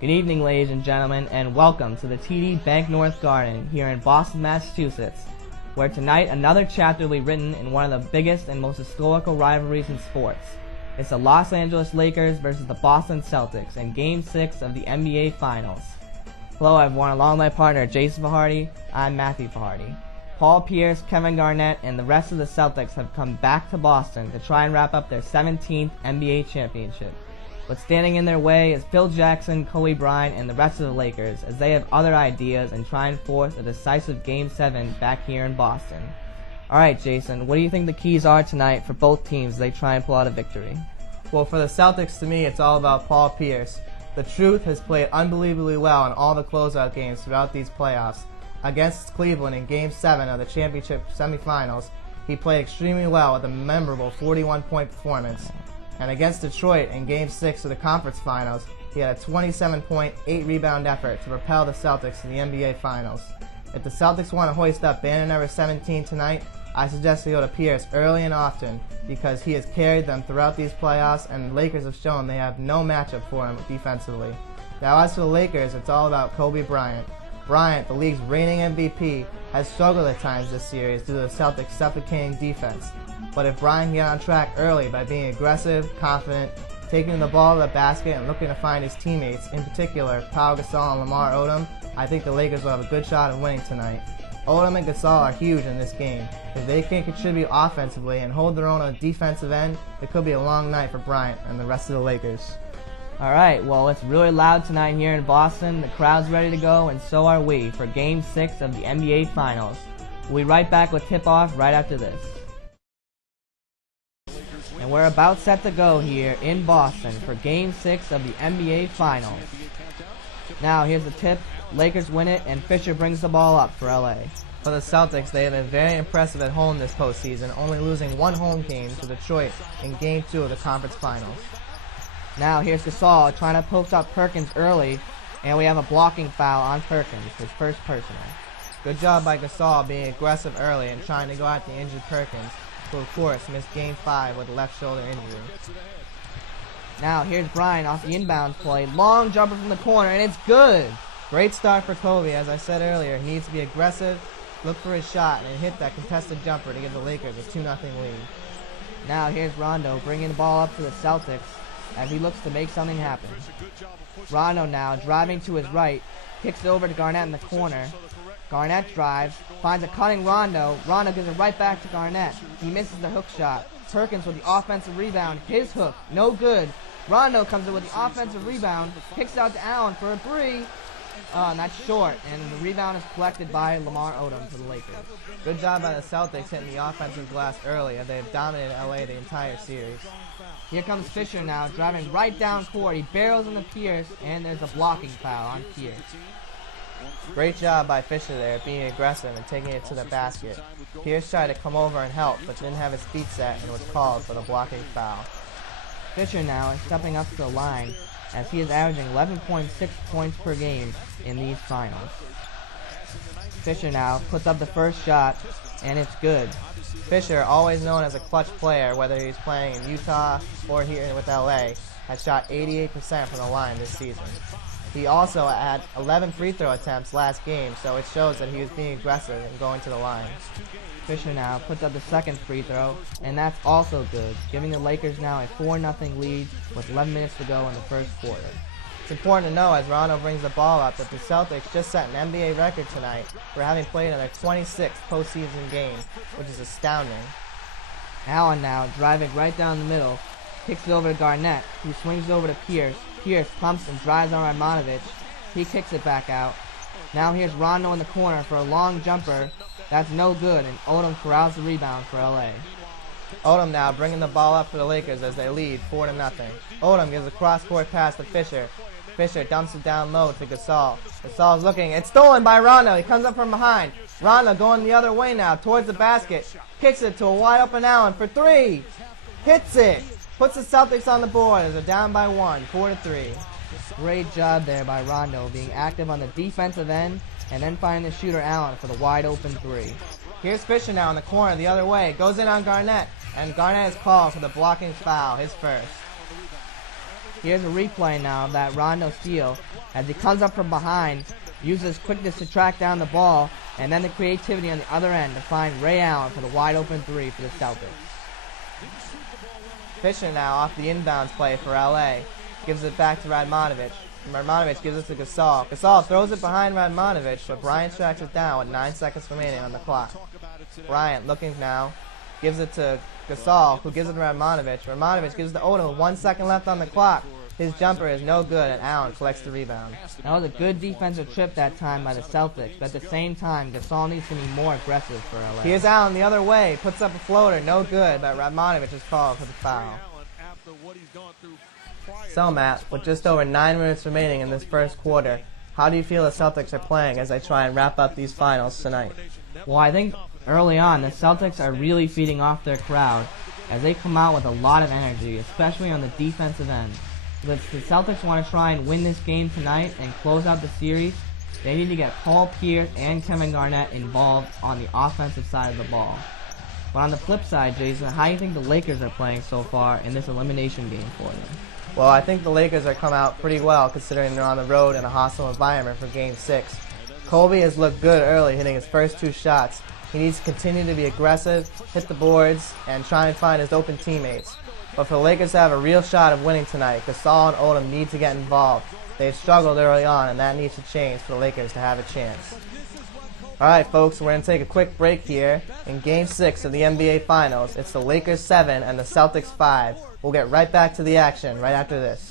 Good evening, ladies and gentlemen, and welcome to the TD Bank North Garden here in Boston, Massachusetts, where tonight another chapter will be written in one of the biggest and most historical rivalries in sports. It's the Los Angeles Lakers versus the Boston Celtics in Game 6 of the NBA Finals. Hello everyone, along with my partner Jason Fajardy, I'm Matthew Fajardy. Paul Pierce, Kevin Garnett, and the rest of the Celtics have come back to Boston to try and wrap up their 17th NBA championship. But standing in their way is Phil Jackson, Kobe Bryant, and the rest of the Lakers, as they have other ideas and try and force a decisive Game 7 back here in Boston. Alright Jason, what do you think the keys are tonight for both teams as they try and pull out a victory? Well, for the Celtics, to me, it's all about Paul Pierce. The Truth has played unbelievably well in all the closeout games throughout these playoffs. Against Cleveland in Game 7 of the championship semifinals, he played extremely well with a memorable 41-point performance. And against Detroit in Game 6 of the conference finals, he had a 27-point, 8-rebound effort to propel the Celtics to the NBA Finals. If the Celtics want to hoist up banner number 17 tonight, I suggest they go to Pierce early and often because he has carried them throughout these playoffs, and the Lakers have shown they have no matchup for him defensively. Now as for the Lakers, it's all about Kobe Bryant. Bryant, the league's reigning MVP, has struggled at times this series due to the Celtics' suffocating defense. But if Bryant can get on track early by being aggressive, confident, taking the ball to the basket, and looking to find his teammates, in particular Pau Gasol and Lamar Odom, I think the Lakers will have a good shot of winning tonight. Odom and Gasol are huge in this game. If they can contribute offensively and hold their own on the defensive end, it could be a long night for Bryant and the rest of the Lakers. Alright, well it's really loud tonight here in Boston. The crowd's ready to go, and so are we for Game 6 of the NBA Finals. We'll be right back with tip-off right after this. And we're about set to go here in Boston for Game 6 of the NBA Finals. Now here's the tip. Lakers win it, and Fisher brings the ball up for LA. For the Celtics, they have been very impressive at home this postseason, only losing one home game to Detroit in Game 2 of the conference finals. Now here's Gasol trying to post up Perkins early, and we have a blocking foul on Perkins, his first personal. Good job by Gasol being aggressive early and trying to go at the injured Perkins, who of course missed Game 5 with a left shoulder injury. Now here's Bryant off the inbound play, long jumper from the corner, and it's good! Great start for Kobe. As I said earlier, he needs to be aggressive, look for his shot, and hit that contested jumper to give the Lakers a 2-0 lead. Now here's Rondo bringing the ball up to the Celtics as he looks to make something happen. Rondo now driving to his right, kicks it over to Garnett in the corner. Garnett drives, finds a cutting Rondo. Rondo gives it right back to Garnett. He misses the hook shot. Perkins with the offensive rebound. His hook, no good. Rondo comes in with the offensive rebound, kicks out to Allen for a three. And that's short, and the rebound is collected by Lamar Odom for the Lakers. Good job by the Celtics hitting the offensive glass early, as they have dominated LA the entire series. Here comes Fisher now, driving right down court. He barrels into Pierce, and there's a blocking foul on Pierce. Great job by Fisher there, being aggressive and taking it to the basket. Pierce tried to come over and help, but didn't have his feet set and was called for the blocking foul. Fisher now is stepping up to the line, as he is averaging 11.6 points per game in these finals. Fisher now puts up the first shot, and it's good. Fisher, always known as a clutch player, whether he's playing in Utah or here with LA, has shot 88% from the line this season. He also had 11 free throw attempts last game, so it shows that he was being aggressive and going to the line. Fisher now puts up the second free throw, and that's also good, giving the Lakers now a 4-0 lead with 11 minutes to go in the first quarter. It's important to know as Rondo brings the ball up that the Celtics just set an NBA record tonight for having played in their 26th postseason game, which is astounding. Allen now driving right down the middle, kicks it over to Garnett, who swings over to Pierce. Pierce pumps and drives on Radmanovich. He kicks it back out. Now here's Rondo in the corner for a long jumper. That's no good, and Odom corrals the rebound for LA. Odom now bringing the ball up for the Lakers as they lead 4-0. Odom gives a cross-court pass to Fisher. Fisher dumps it down low to Gasol. Gasol's looking. It's stolen by Rondo. He comes up from behind. Rondo going the other way now towards the basket. Kicks it to a wide-open Allen for three. Hits it. Puts the Celtics on the board as they're down by 1, 4-3. Great job there by Rondo, being active on the defensive end and then finding the shooter Allen for the wide-open three. Here's Fisher now in the corner the other way. Goes in on Garnett, and Garnett is called for the blocking foul, his first. Here's a replay now of that Rondo steal. as he comes up from behind, uses quickness to track down the ball, and then the creativity on the other end to find Ray Allen for the wide open three for the Celtics. Fisher now off the inbounds play for LA. Gives it back to Radmanovic. Radmanovic gives it to Gasol. Gasol throws it behind Radmanovic, but Bryant tracks it down with 9 seconds remaining on the clock. Bryant looking now. Gives it to Gasol, who gives it to Radmanovic. Radmanovic gives it to Odom with 1 second left on the clock. His jumper is no good, and Allen collects the rebound. That was a good defensive trip that time by the Celtics, but at the same time, Gasol needs to be more aggressive for LA. Here's Allen the other way. Puts up a floater, no good, but Radmanovic is called for the foul. So, Matt, with just over 9 minutes remaining in this first quarter, how do you feel the Celtics are playing as they try and wrap up these finals tonight? Well, I think early on, the Celtics are really feeding off their crowd as they come out with a lot of energy, especially on the defensive end. If the Celtics want to try and win this game tonight and close out the series, they need to get Paul Pierce and Kevin Garnett involved on the offensive side of the ball. But on the flip side, Jason, how do you think the Lakers are playing so far in this elimination game for them? Well, I think the Lakers are come out pretty well considering they're on the road in a hostile environment for Game 6. Kobe has looked good early, hitting his first 2 shots. He needs to continue to be aggressive, hit the boards, and try and find his open teammates. But for the Lakers to have a real shot of winning tonight, Gasol and Odom need to get involved. They've struggled early on, and that needs to change for the Lakers to have a chance. Alright, folks, we're going to take a quick break here. In Game 6 of the NBA Finals, it's the Lakers 7 and the Celtics 5. We'll get right back to the action right after this.